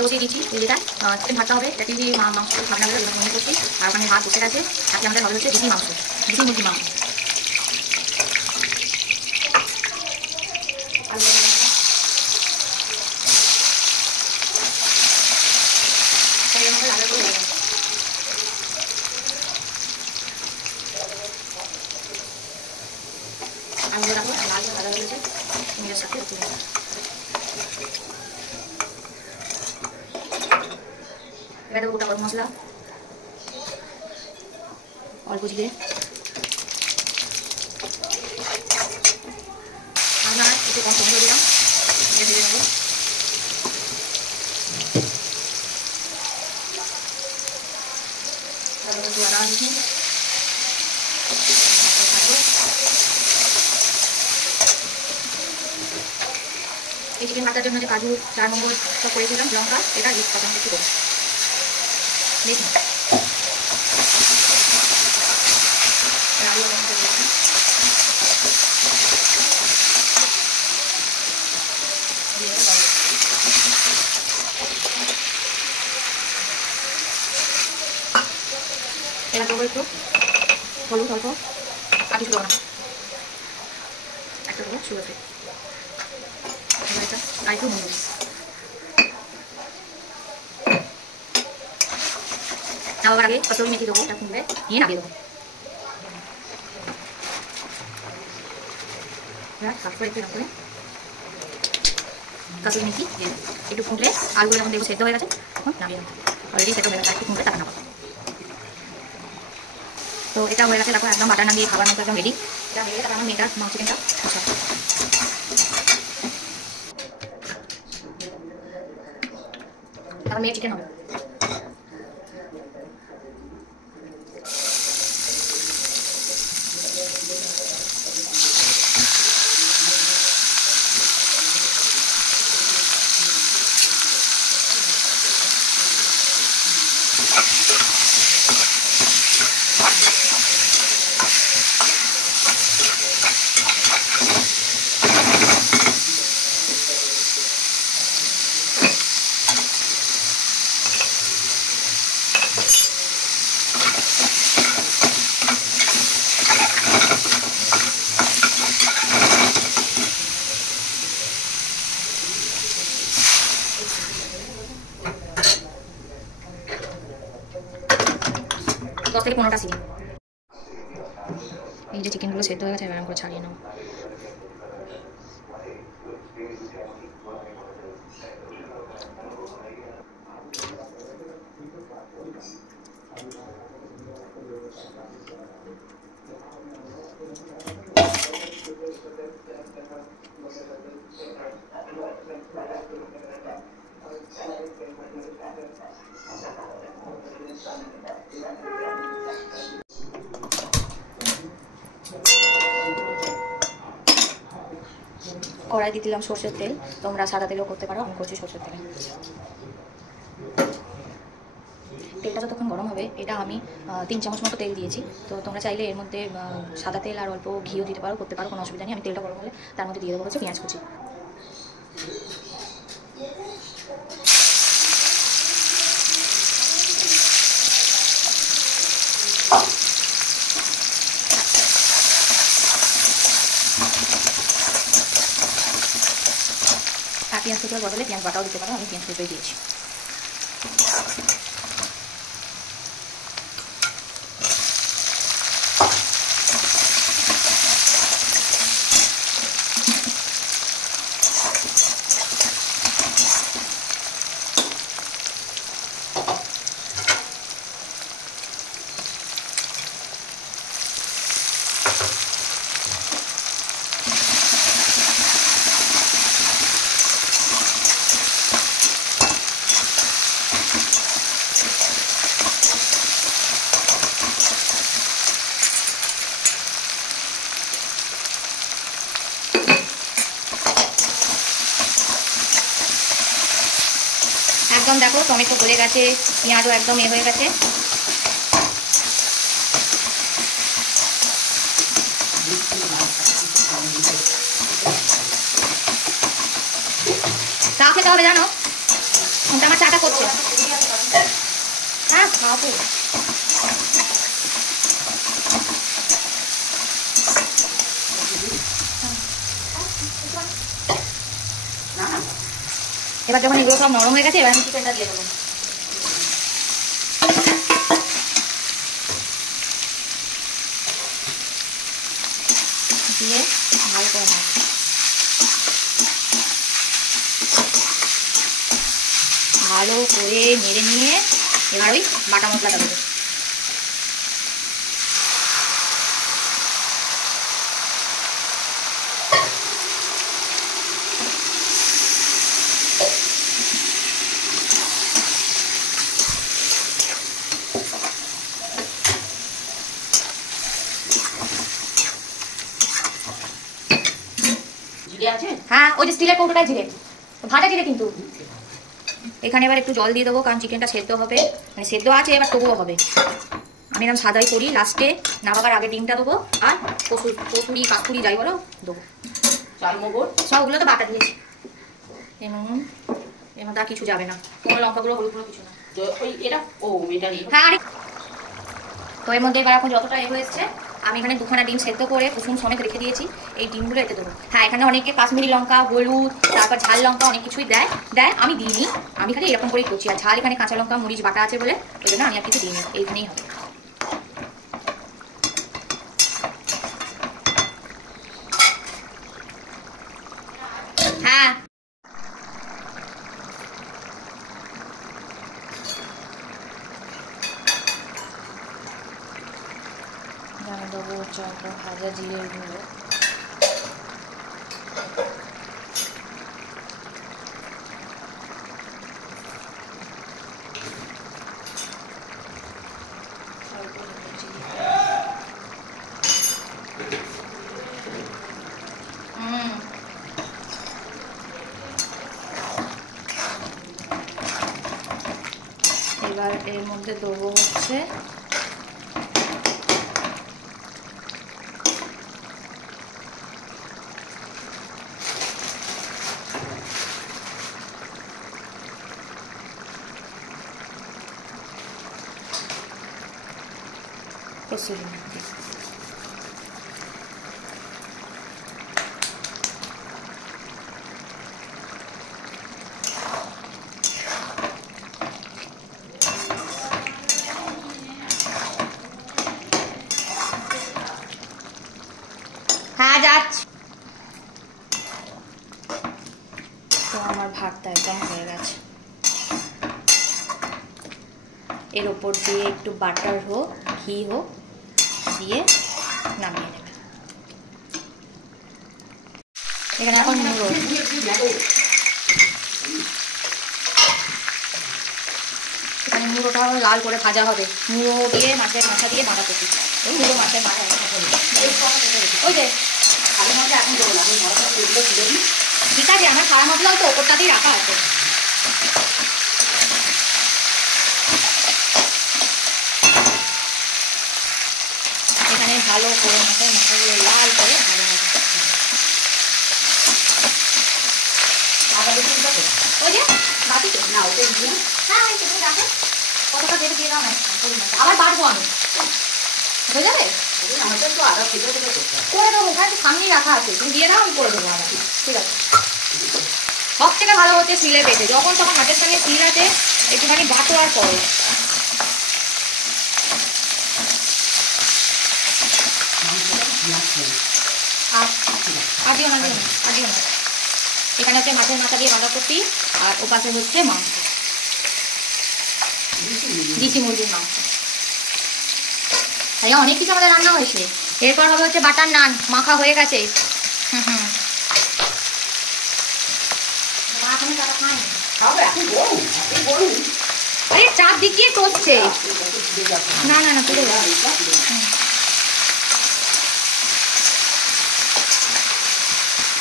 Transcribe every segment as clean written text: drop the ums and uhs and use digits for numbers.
সেটা বসিয়ে দিচ্ছি। যেটা চিকেন ভাতটা হবে, এটা দিয়ে মাংস খাবে না বলে এবার মনে করছি। আর ওখানে ভাত বসে গেছে, তাকে আমাদের হবে হচ্ছে দেশি মাংস, দেশি মুরগি মাংস। আলুগুলো রাখবো, লাল ভাজা হয়েছে মেয়ের সাথে এবার দেবো গোটা গরম মশলা, অল্প জিরে, আমরা একটু কম টমেটো দিলাম, দিয়ে ভেজে নেবো। একটু আদা দিচ্ছি, এই চিকেন ভাতার জন্য যে কাজু, চার মঙ্গল সব করেছিলাম, লঙ্কা, এটা ইউজ করলাম একটু করে দেখুন। এবার দেবো একটু হলুদ, অল্প আর কিছু দেবো না, একটা দেবো সুগার, আর একটু নুন। নামাবার আগে কতগুলো মেথি দেবো, এটা ফুলবে, নিয়ে নামিয়ে দেবো। কাসুরি মেথি একটু ফুটলে আলুগুলো যখন দেখবো সেদ্ধ হয়ে গেছে তখন নামিয়ে দেবো। অলরেডি সেদ্ধ হয়ে গেছে, একটু ফুটলে টাকা নামাবো। তো এটা হয়ে গেছে, তারপর একদম বাটার না দিয়ে খাবার মতো একদম রেডি। এটা হয়ে গেলে তারপর আমার মেয়েটা চিকেনটা তারপর মেয়ের চিকেন হবে। দশ থেকে 15টা সিটি। এই যে চিকেনগুলো সেদ্ধ হয়ে গেছে, এবার করে ছাড়িয়ে নাও। কড়াই দিয়ে দিলাম সরষের তেল, তোমরা সাদা তেলও করতে পারো, আমি করছি সরষের তেলে। তেলটা যতক্ষণ গরম হবে, এটা আমি 3 চামচ মতো তেল দিয়েছি। তো তোমরা চাইলে এর মধ্যে সাদা তেল আর অল্প ঘিও দিতে পারো, করতে পারো, কোনো অসুবিধা নেই। আমি তেলটা গরম হলে তার মধ্যে দিয়ে দেবো হচ্ছে পেঁয়াজ কুচি। আর পেঁয়াজ কুচির বদলে পেঁয়াজ বাটাও দিতে পারো, আমি পেঁয়াজ কুচি দিয়েছি। একদম দেখো টমেটো গলে গেছে, পেঁয়াজও একদম হয়ে গেছে। চা খেতে হবে জানো, আমার চাটা করছে। হ্যাঁ খাবো। এবার যখন এগুলো সব নরম হয়ে গেছে এবার আমি চিকেনটা দিয়ে দেবো। দিয়ে ভালো করে ভালো করে নেড়ে নিয়ে এবার ওই বাটা মশলাটা দেবো। হ্যাঁ ওই যে স্টিলের কৌটোটায় জিরে, ভাজা জিরে কিন্তু। এখানে এবার একটু জল দিয়ে দেবো কারণ চিকেনটা সেদ্ধ হবে, মানে সেদ্ধ আছে এবার তবুও হবে। আমি এরকম সাদাই করি, লাস্টে নামাবার আগে ডিমটা দেবো আর কসুরি কাস্তুরি যাই বলো দেবো। চালমগর সবগুলো তো বাটা দিয়েছি। এমন এমন আর কিছু যাবে না, কোনো লঙ্কাগুলো হলুদগুলো কিছু না। হ্যাঁ তো এর মধ্যে এবার এখন যতটা এ হয়েছে আমি এখানে দুখানা ডিম সেদ্ধ করে কুসুম সমেত রেখে দিয়েছি, এই ডিমগুলো এতে দেবো। হ্যাঁ এখানে অনেকে কাশ্মীরি লঙ্কা, হলুদ, তারপর ঝাল লঙ্কা অনেক কিছুই দেয়, আমি দিইনি, আমি খালি এরকম করেই করছি। আর ঝাল এখানে কাঁচা লঙ্কা মরিচ বাটা আছে বলে ওই জন্য আমি আর কিছু দিইনি, এইখানেই হবে। হ্যাঁ দেবো চালটা ভাজা জিরে গুঁড়ো, এবার এর মধ্যে দেবো হচ্ছে কসুরি মেথি। হ্যাঁ যাচ্ছি। তো আমার ভাতটা একদম হয়ে গেছে, এর ওপর দিয়ে একটু বাটার হোক ঘি হোক দিয়ে নামিয়ে নেবে। এখানে এখন মুড়ো, এখানে মুড়োটাও লাল করে ভাজা হবে। মুড়ো দিয়ে মাছের মাথা দিয়ে বাঁধাকপি, ওই মুড়ো মাছের মাথা ওই যে ঠিক আছে। আমার খাওয়া মশলাও তো ওপরটাতেই রাখা আছে। এখানে ভালো করে মাছের মাথাগুলো লাল করে ভাজা হবে। ওই যে বাটি না ওকে দিয়ে হ্যাঁ রাখো, কতটা দেবে দিয়ে দাও না, আবার বাড়বো আমি, হয়ে যাবে করে দেবো। ওখানে সামনেই রাখা আছে, তুমি দিয়ে দাও আমি করে দেবো আবার। ঠিক আছে, সব থেকে ভালো হচ্ছে সিলে পেটে, যখন তখন হাতের সঙ্গে সিল আছে একটুখানি বাটো আর করো। আর দিও না আর দিও না। এখানে হচ্ছে মাছের মাথা দিয়ে বাঁধাকপি আর ও পাশে হচ্ছে মাংস, দেশি মুরগির মাংস। তাই অনেক কিছু আমাদের রান্না হয়েছে। এরপর হবে হচ্ছে বাটার নান, মাখা হয়ে গেছে। আরে চাপ দিকে টসছে না না না পুরো।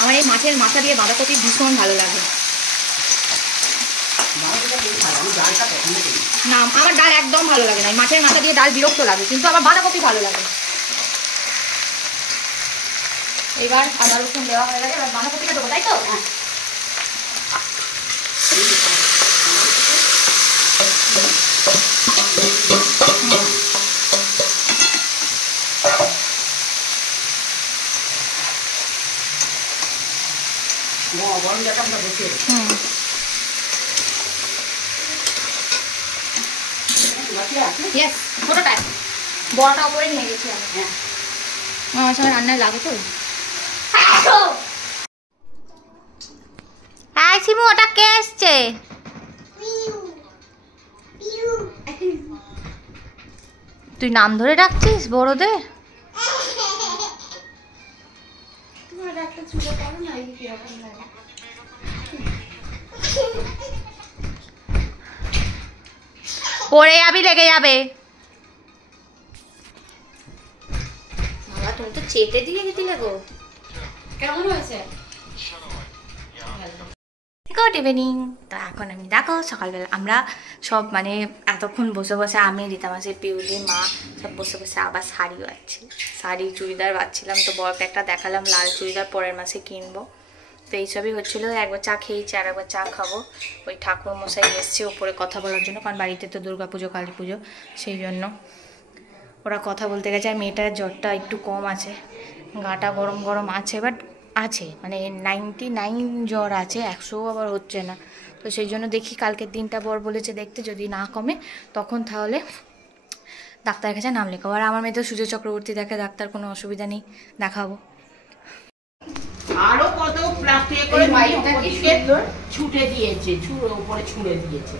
আমার এই মাছের মাথা দিয়ে বাঁধাকপি ভীষণ ভালো লাগে। না আমার ডাল একদম ভালো লাগে না, মাছের মাথা দিয়ে ডাল বিরক্ত লাগে, কিন্তু আমার বাঁধাকপি ভালো লাগে। এবার আদা রসুন দেওয়া হয়ে গেছে, এবার বাঁধাকপিটা দেবো, তাই তো? ছোটটাই বড়টা ওপরে নিয়ে গেছি আমি। আমার সঙ্গে রান্নায় লাগে তো। সিমু ওটা কে এসছে? তুই নাম ধরে ডাকছিস বড়দের? পড়ে যাবি, লেগে যাবে। বাবা তুমি তো চেটে দিয়ে দিলে গো। কেমন হয়েছে? Good evening. তো এখন আমি দেখো সকালবেলা আমরা সব মানে এতক্ষণ বসে বসে আমি রীতা মাসি পিউলি মা সব বসে বসে আবার শাড়ি বাচ্ছি, শাড়ি চুড়িদার বাচ্ছিলাম। তো বরকে একটা দেখালাম লাল চুড়িদার পরের মাসে কিনবো। তো এইসবই হচ্ছিলো। একবার চা খেয়েছি আর একবার চা খাবো। ওই ঠাকুর মশাই এসছে ওপরে কথা বলার জন্য, কারণ বাড়িতে তো দুর্গা পুজো কালী পুজো, সেই জন্য ওরা কথা বলতে গেছে। আর মেয়েটার জ্বরটা একটু কম আছে, গাটা গরম গরম আছে, বাট আছে মানে 99 জ্বর আছে, 100 আবার হচ্ছে না। তো সেই জন্য দেখি কালকের দিনটা বর বলেছে দেখতে, যদি না কমে তখন তাহলে ডাক্তারের কাছে নাম লেখাবো। আর আমার মেয়ে তো সূর্য চক্রবর্তী দেখে, ডাক্তার কোনো অসুবিধা নেই, দেখাবো। আরো কত প্লাস্টিকে করে ছুটে দিয়েছে, উপরে ছুঁড়ে দিয়েছে।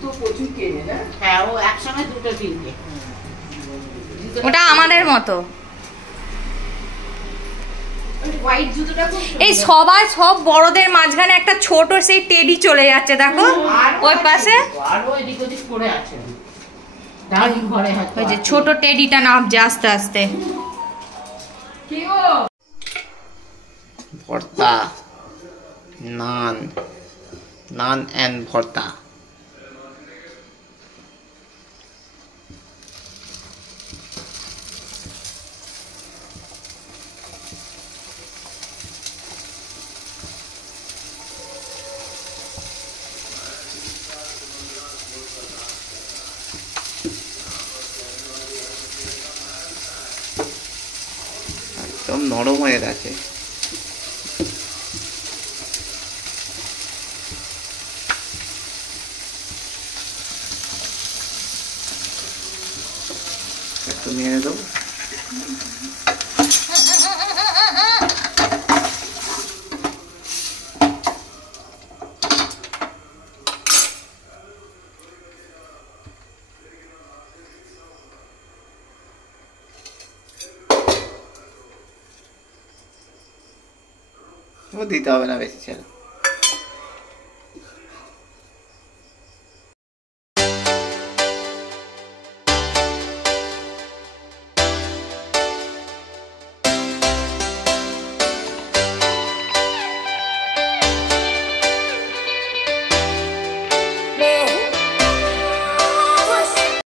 তো প্রচুর কেনে না? হ্যাঁ, ও একসঙ্গে দুটো কিনবে। ওটা আমাদের মতো। এই সবাই সব বড়দের মাঝখানে একটা ছোট সেই টেডি চলে যাচ্ছে, দেখো ওই পাশে। ওই যে ছোট টেডিটা নামছে আস্তে আস্তে। ভর্তা, নান, নান এন্ড ভর্তা। একদম নরম হয়ে গেছে। একটু নেড়ে দেবো। দিতে হবে না বেশি ছেলে।